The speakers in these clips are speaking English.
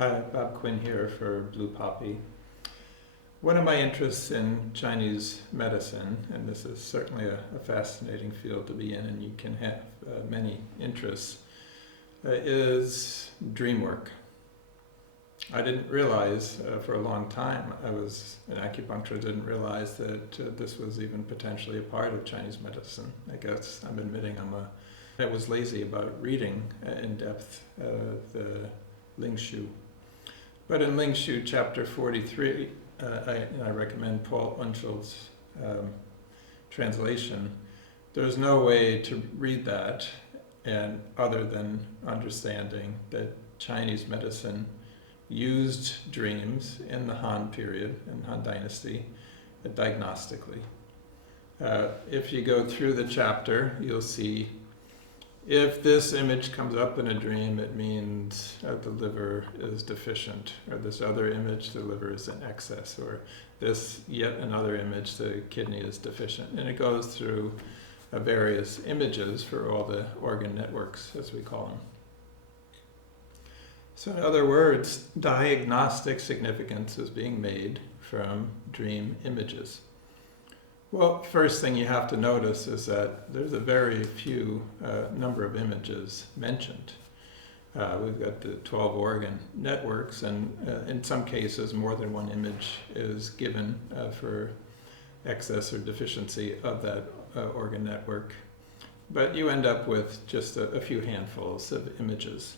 Hi, Bob Quinn here for Blue Poppy. One of my interests in Chinese medicine, and this is certainly a fascinating field to be in, and you can have many interests, is Dreamwork. I didn't realize for a long time, I was an acupuncturist, didn't realize that this was even potentially a part of Chinese medicine. I guess I'm admitting I was lazy about reading in depth the Ling Shu. But in Ling Shu chapter 43, I recommend Paul Unschuld's translation. There's no way to read that and other than understanding that Chinese medicine used dreams in the Han period, in Han Dynasty, diagnostically. If you go through the chapter, you'll see if this image comes up in a dream, it means the liver is deficient, or this other image, the liver is in excess, or this yet another image, the kidney is deficient. And it goes through various images for all the organ networks, as we call them. So in other words, diagnostic significance is being made from dream images. Well, first thing you have to notice is that there's a very few number of images mentioned. We've got the 12 organ networks, and in some cases more than one image is given for excess or deficiency of that organ network. But you end up with just a few handfuls of images.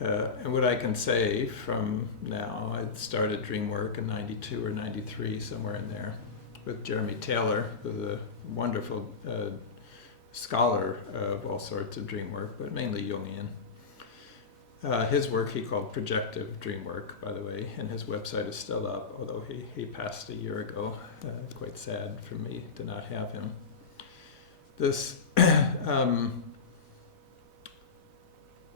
And what I can say from now, I started Dreamwork in 92 or 93, somewhere in there, with Jeremy Taylor, who's a wonderful scholar of all sorts of dream work, but mainly Jungian. His work he called projective dream work, by the way, and his website is still up, although he passed a year ago. Quite sad for me to not have him. This,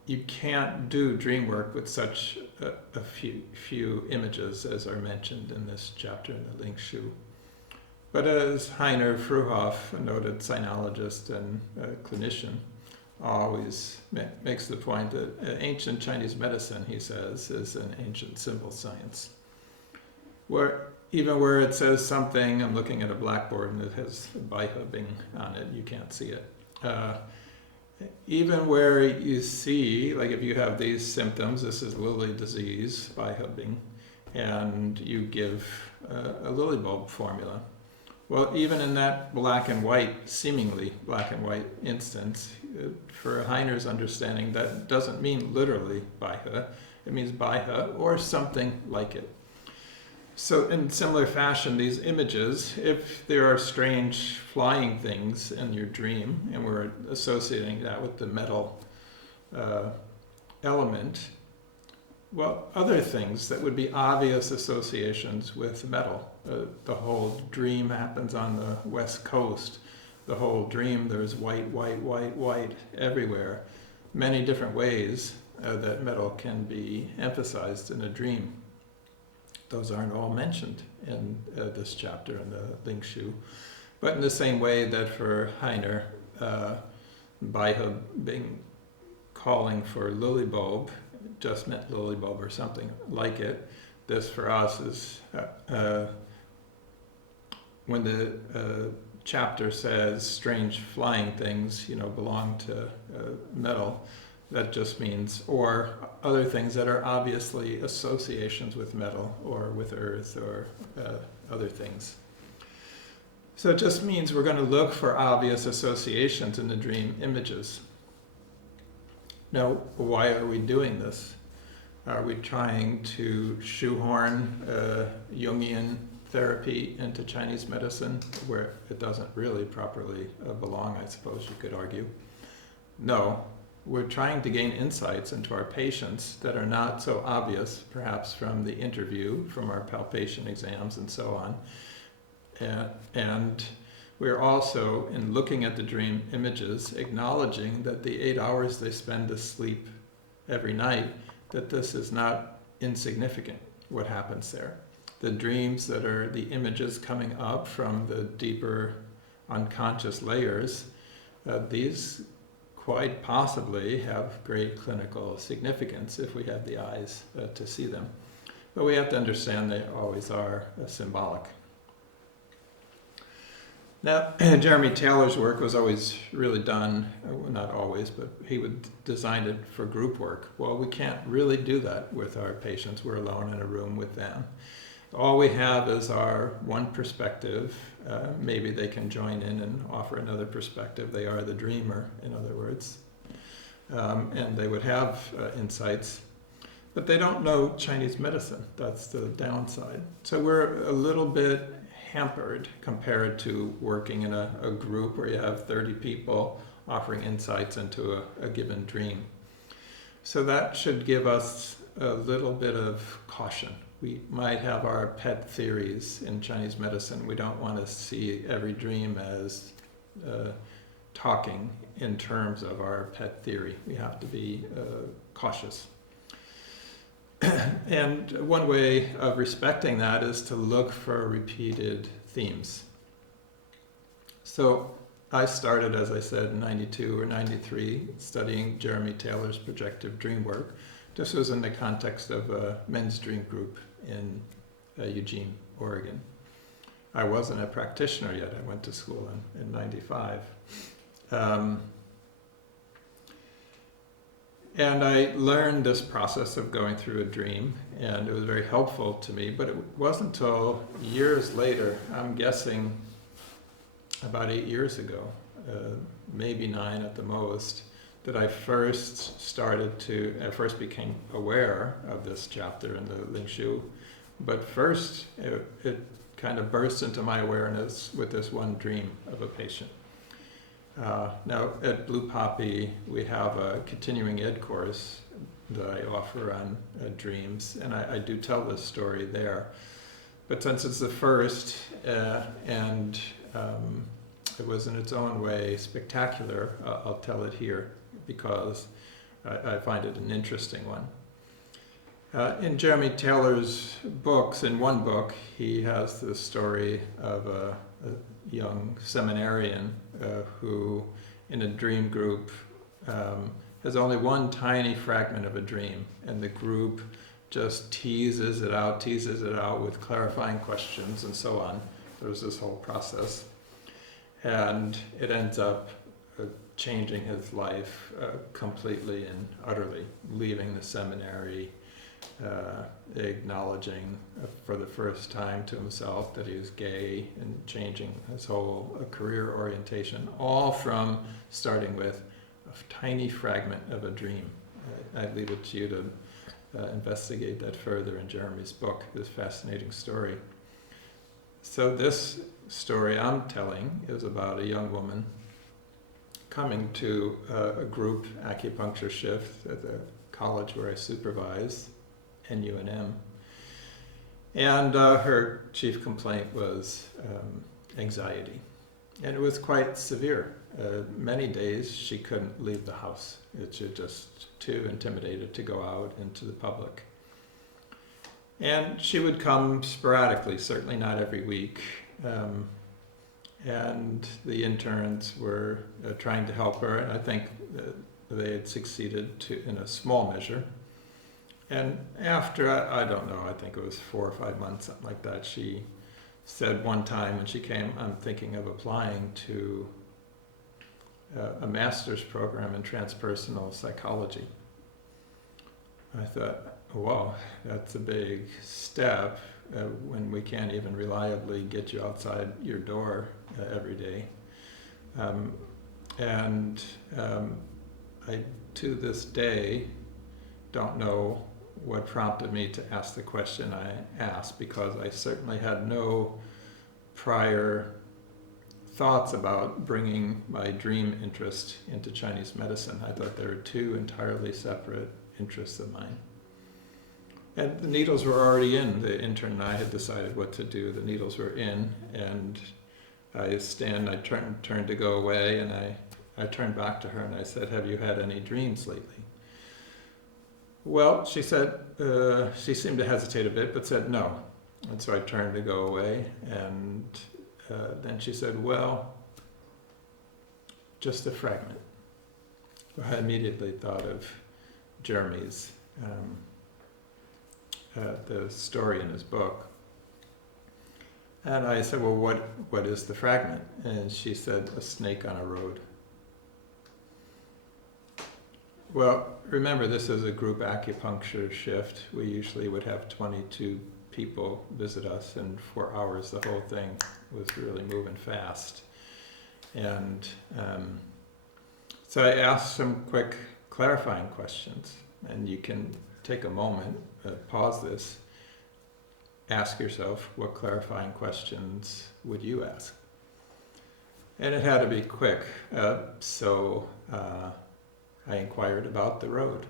you can't do dream work with such a few images as are mentioned in this chapter in the Ling Shu. But as Heiner Fruhoff, a noted sinologist and clinician, always makes the point that ancient Chinese medicine, he says, is an ancient symbol science. Even where it says something, I'm looking at a blackboard and it has bihubbing on it, you can't see it. Even where you see, like if you have these symptoms, this is lily disease, bihubbing, and you give a lily bulb formula. Well, even in that black and white, seemingly black and white instance, for Heiner's understanding, that doesn't mean literally Baihe. It means Baihe or something like it. So in similar fashion, these images, if there are strange flying things in your dream, and we're associating that with the metal element, well, other things that would be obvious associations with metal. The whole dream happens on the West Coast. The whole dream, there's white, white, white, white everywhere. Many different ways that metal can be emphasized in a dream. Those aren't all mentioned in this chapter in the Ling Shu. But in the same way that for Heiner, Baihub being calling for lily bulb, just meant lily bulb or something like it. This for us is when the chapter says strange flying things, belong to metal. That just means, or other things that are obviously associations with metal or with earth or other things. So it just means we're going to look for obvious associations in the dream images. Now, why are we doing this? Are we trying to shoehorn Jungian therapy into Chinese medicine where it doesn't really properly belong, I suppose you could argue? No, we're trying to gain insights into our patients that are not so obvious, perhaps from the interview, from our palpation exams and so on. And we're also, in looking at the dream images, acknowledging that the 8 hours they spend asleep every night, that this is not insignificant, what happens there. The dreams that are the images coming up from the deeper unconscious layers, these quite possibly have great clinical significance if we have the eyes to see them. But we have to understand they always are symbolic. Now, Jeremy Taylor's work was always really done, well, not always, but he would design it for group work. Well, we can't really do that with our patients. We're alone in a room with them. All we have is our one perspective. Maybe they can join in and offer another perspective. They are the dreamer, in other words. And they would have insights. But they don't know Chinese medicine. That's the downside. So we're a little bit hampered compared to working in a group where you have 30 people offering insights into a given dream. So that should give us a little bit of caution. We might have our pet theories in Chinese medicine. We don't want to see every dream as talking in terms of our pet theory. We have to be cautious. And one way of respecting that is to look for repeated themes. So I started, as I said, in 92 or 93, studying Jeremy Taylor's projective dream work. This was in the context of a men's dream group in Eugene, Oregon. I wasn't a practitioner yet. I went to school in 95. And I learned this process of going through a dream, and it was very helpful to me, but it wasn't until years later, I'm guessing about 8 years ago, maybe 9 at the most, that I first became aware of this chapter in the Ling Shu. But first, it kind of burst into my awareness with this one dream of a patient. Now, at Blue Poppy, we have a continuing ed course that I offer on dreams, and I do tell this story there. But since it's the first, and it was in its own way spectacular, I'll tell it here because I find it an interesting one. In Jeremy Taylor's books, in one book, he has the story of a young seminarian who, in a dream group, has only one tiny fragment of a dream, and the group just teases it out with clarifying questions and so on. There's this whole process. And it ends up changing his life completely and utterly, leaving the seminary, acknowledging for the first time to himself that he was gay, and changing his whole career orientation, all from starting with a tiny fragment of a dream. I leave it to you to investigate that further in Jeremy's book, this fascinating story. So this story I'm telling is about a young woman coming to a group acupuncture shift at the college where I supervise, NUNM. And her chief complaint was anxiety. And it was quite severe. Many days she couldn't leave the house. She was just too intimidated to go out into the public. And she would come sporadically, certainly not every week. And the interns were trying to help her, and I think they had succeeded in a small measure. And after, I don't know, I think it was 4 or 5 months, something like that, she said one time when she came, I'm thinking of applying to a master's program in transpersonal psychology. I thought, wow, that's a big step when we can't even reliably get you outside your door every day. I, to this day, don't know what prompted me to ask the question I asked, because I certainly had no prior thoughts about bringing my dream interest into Chinese medicine. I thought they were two entirely separate interests of mine. And the needles were already in. The intern and I had decided what to do. The needles were in, and I turned to go away, and I turned back to her and I said, have you had any dreams lately? Well, she said, she seemed to hesitate a bit, but said no. And so I turned to go away, and then she said, well, just a fragment. I immediately thought of Jeremy's, the story in his book. And I said, well, what is the fragment? And she said, a snake on a road. Well, remember, this is a group acupuncture shift. We usually would have 22 people visit us, and 4 hours, the whole thing was really moving fast. And so I asked some quick clarifying questions, and you can take a moment, pause this, ask yourself, what clarifying questions would you ask? And it had to be quick, so I inquired about the road.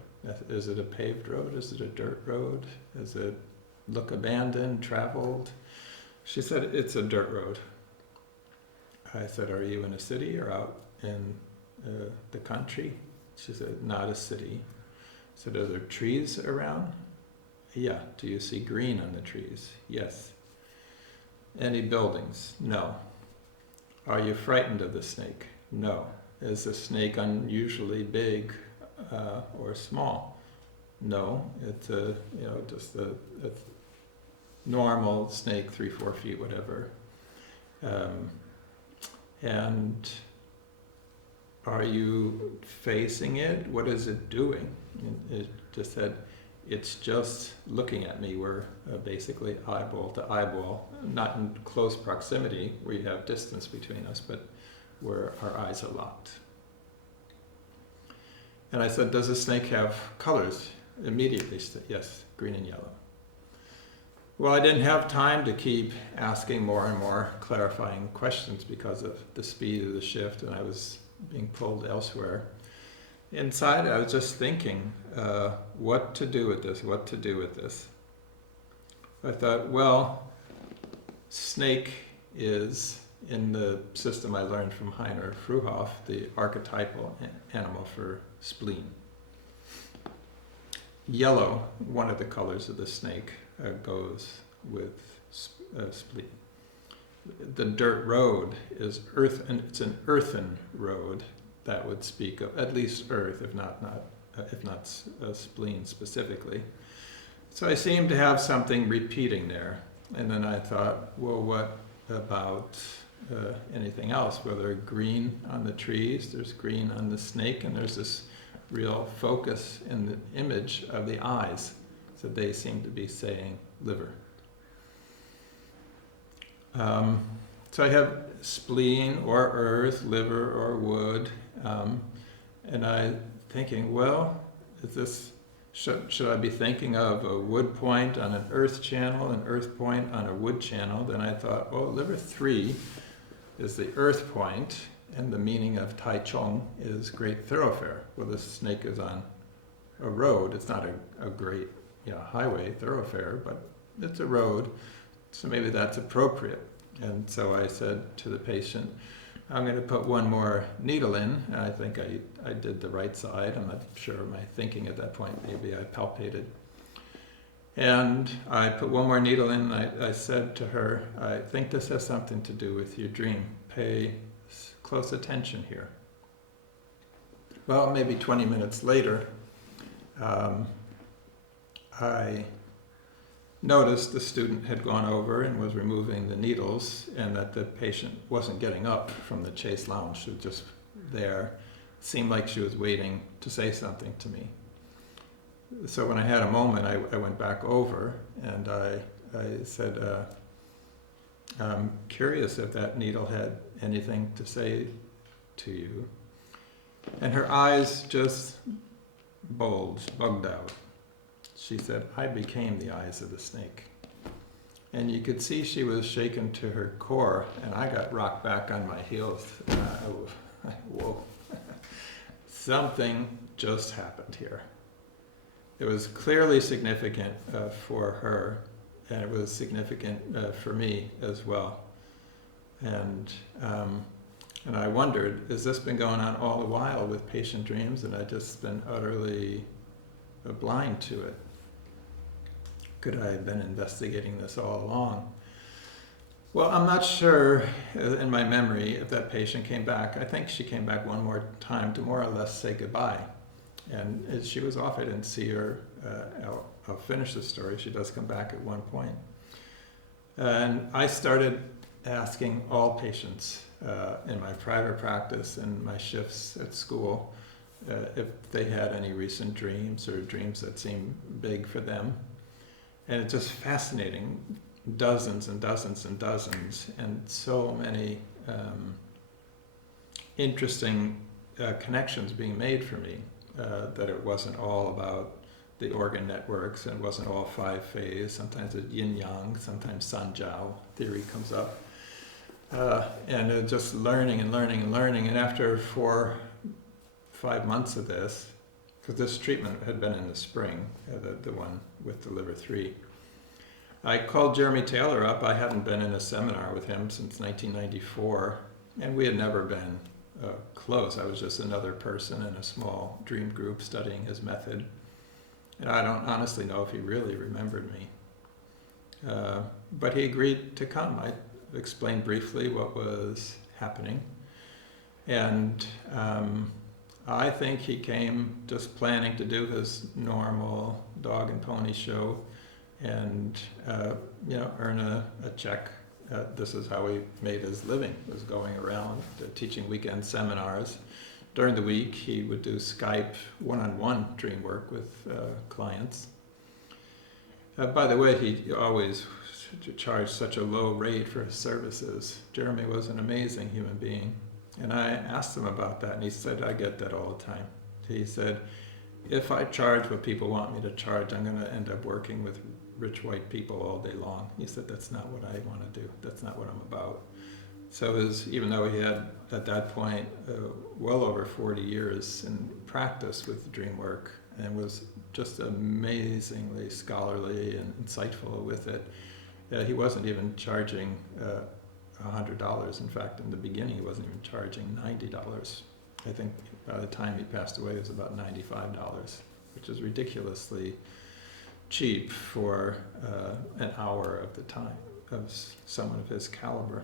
Is it a paved road? Is it a dirt road? Does it look abandoned, traveled? She said, it's a dirt road. I said, are you in a city or out in the country? She said, not a city. I said, are there trees around? Yeah. Do you see green on the trees? Yes. Any buildings? No. Are you frightened of the snake? No. Is the snake unusually big or small? No. It's just a normal snake, 3-4 feet, whatever. And are you facing it? What is it doing? And it just said, it's just looking at me. We're basically eyeball to eyeball, not in close proximity where you have distance between us, but where our eyes are locked. And I said, does a snake have colors? Immediately said, yes, green and yellow. Well, I didn't have time to keep asking more and more clarifying questions because of the speed of the shift, and I was being pulled elsewhere. Inside, I was just thinking, what to do with this. I thought, well, snake is, in the system I learned from Heiner Fruhoff, the archetypal animal for spleen. Yellow, one of the colors of the snake, goes with spleen. The dirt road is earth, and it's an earthen road. That would speak of at least earth, if not spleen specifically. So I seem to have something repeating there. And then I thought, well, what about anything else? Well, there are green on the trees, there's green on the snake, and there's this real focus in the image of the eyes. So they seem to be saying liver. So I have spleen or earth, liver or wood, and I thinking, well, is this should I be thinking of a wood point on an earth channel, an earth point on a wood channel? Then I thought, well, liver 3 is the earth point, and the meaning of Tai Chong is great thoroughfare. Well, this snake is on a road. It's not a great highway, thoroughfare, but it's a road, so maybe that's appropriate. And so I said to the patient, I'm going to put one more needle in, and I think I did the right side. I'm not sure of my thinking at that point. Maybe I palpated. And I put one more needle in, and I said to her, I think this has something to do with your dream. Pay close attention here. Well, maybe 20 minutes later, I noticed the student had gone over and was removing the needles, and that the patient wasn't getting up from the Chase Lounge. She was just there. It seemed like she was waiting to say something to me. So when I had a moment, I went back over and I said, I'm curious if that needle had anything to say to you. And her eyes just bulged, bugged out. She said, I became the eyes of the snake. And you could see she was shaken to her core, and I got rocked back on my heels. Whoa. Something just happened here. It was clearly significant for her, and it was significant for me as well. And I wondered, has this been going on all the while with patient dreams, and I've just been utterly blind to it? Could I have been investigating this all along? Well, I'm not sure in my memory if that patient came back. I think she came back one more time to more or less say goodbye. And as she was off, I didn't see her. I'll finish the story. She does come back at one point. And I started asking all patients in my private practice and my shifts at school if they had any recent dreams or dreams that seemed big for them. And it's just fascinating. Dozens and dozens and dozens, and so many interesting connections being made for me, that it wasn't all about the organ networks, and it wasn't all 5-phase. Sometimes it's yin-yang, sometimes sun-jiao theory comes up. And just learning and learning and learning, and after 4-5 months of this, because this treatment had been in the spring, the one with the liver 3, I called Jeremy Taylor up. I hadn't been in a seminar with him since 1994, and we had never been close. I was just another person in a small dream group studying his method. And I don't honestly know if he really remembered me. But he agreed to come. I explained briefly what was happening. And I think he came just planning to do his normal dog and pony show and earn a check. This is how he made his living, was going around teaching weekend seminars. During the week, he would do Skype one-on-one dream work with clients. By the way, he always charged such a low rate for his services. Jeremy was an amazing human being. And I asked him about that, and he said, I get that all the time. He said, if I charge what people want me to charge, I'm going to end up working with rich white people all day long. He said, that's not what I want to do. That's not what I'm about. So even though he had, at that point, well over 40 years in practice with Dreamwork, and was just amazingly scholarly and insightful with it, he wasn't even charging $100. In fact, in the beginning, he wasn't even charging $90. I think by the time he passed away, it was about $95, which is ridiculously cheap for an hour of the time of someone of his caliber.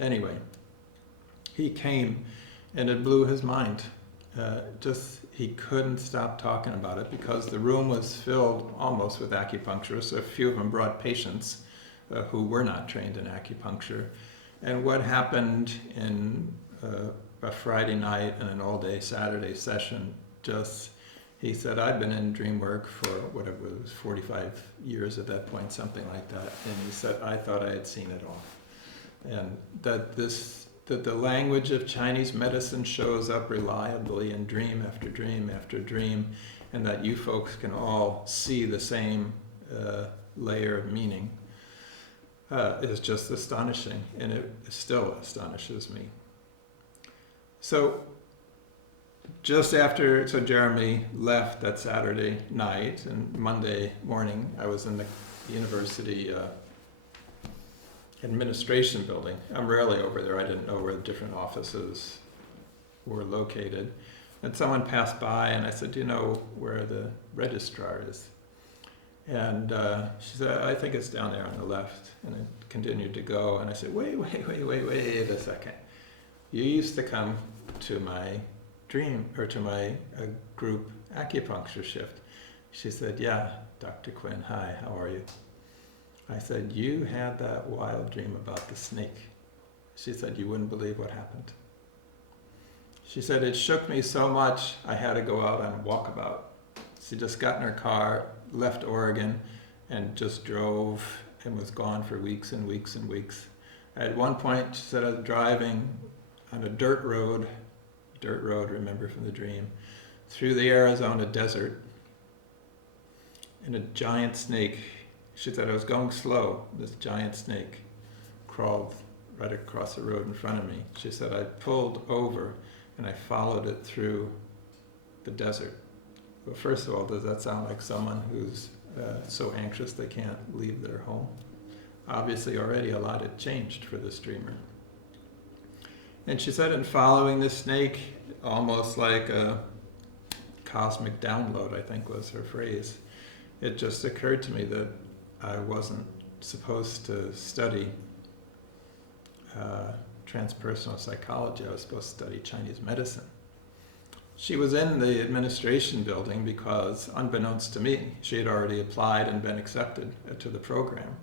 Anyway, he came, and it blew his mind. He couldn't stop talking about it because the room was filled almost with acupuncturists. A few of them brought patients who were not trained in acupuncture. And what happened in a Friday night and an all-day Saturday session, he said, I'd been in Dreamwork for whatever it was, 45 years at that point, something like that. And he said, I thought I had seen it all. And that the language of Chinese medicine shows up reliably in dream after dream after dream, and that you folks can all see the same layer of meaning is just astonishing, and it still astonishes me. So Jeremy left that Saturday night, and Monday morning I was in the university administration building. I'm rarely over there. I didn't know where the different offices were located. And someone passed by, and I said, do you know where the registrar is? And she said, I think it's down there on the left. And I continued to go, and I said, wait a second. You used to come to my group acupuncture shift. She said, yeah, Dr. Quinn, hi, how are you? I said, you had that wild dream about the snake. She said, you wouldn't believe what happened. She said, it shook me so much, I had to go out on a walkabout. She just got in her car, left Oregon, and just drove and was gone for weeks and weeks and weeks. At one point, she said, I was driving on a dirt road, remember from the dream, through the Arizona desert, and a giant snake. She said, I was going slow. This giant snake crawled right across the road in front of me. She said, I pulled over and I followed it through the desert. Well, first of all, does that sound like someone who's so anxious they can't leave their home? Obviously, already a lot had changed for this dreamer. And she said, in following this snake, almost like a cosmic download, I think was her phrase, it just occurred to me that I wasn't supposed to study transpersonal psychology, I was supposed to study Chinese medicine. She was in the administration building because, unbeknownst to me, she had already applied and been accepted to the program.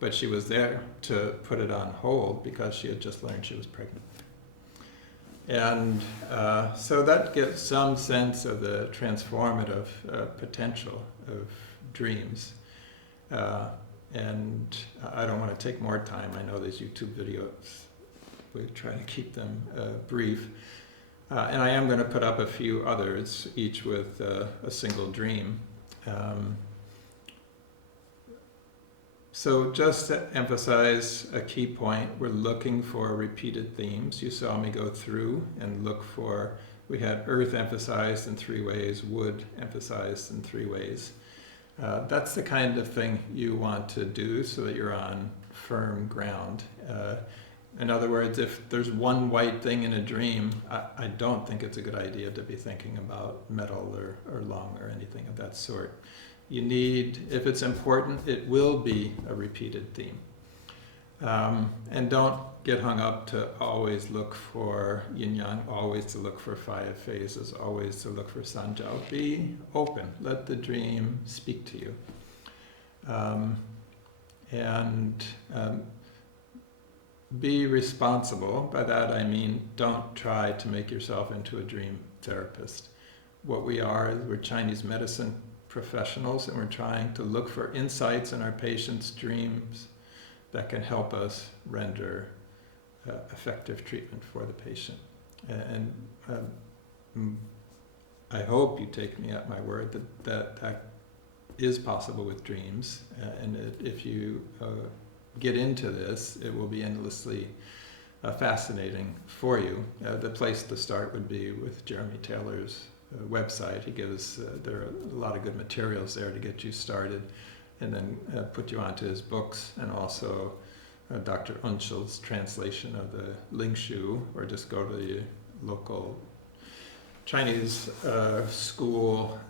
But she was there to put it on hold because she had just learned she was pregnant. And so that gives some sense of the transformative potential of dreams. And I don't want to take more time. I know these YouTube videos, we try to keep them brief. And I am going to put up a few others, each with a single dream. So just to emphasize a key point, we're looking for repeated themes. You saw me go through and look for, we had earth emphasized in 3 ways, wood emphasized in 3 ways. That's the kind of thing you want to do so that you're on firm ground. In other words, if there's one white thing in a dream, I don't think it's a good idea to be thinking about metal or lung or anything of that sort. You need, if it's important, it will be a repeated theme. And don't get hung up to always look for yin-yang, always to look for 5 phases, always to look for sanjiao. Be open. Let the dream speak to you. Be responsible. By that I mean don't try to make yourself into a dream therapist. What we are, we're Chinese medicine professionals, and we're trying to look for insights in our patients' dreams that can help us render effective treatment for the patient. And I hope you take me at my word that is possible with dreams, and if you get into this, it will be endlessly fascinating for you. The place to start would be with Jeremy Taylor's website. He gives, there are a lot of good materials there to get you started, and then put you onto his books, and also Dr. Unschuld's translation of the Ling Shu, or just go to the local Chinese school,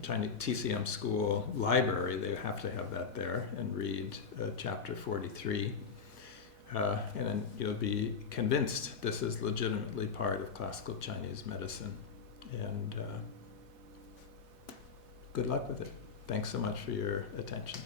Chinese TCM school library. They have to have that there, and read chapter 43. And then you'll be convinced this is legitimately part of classical Chinese medicine. And good luck with it. Thanks so much for your attention.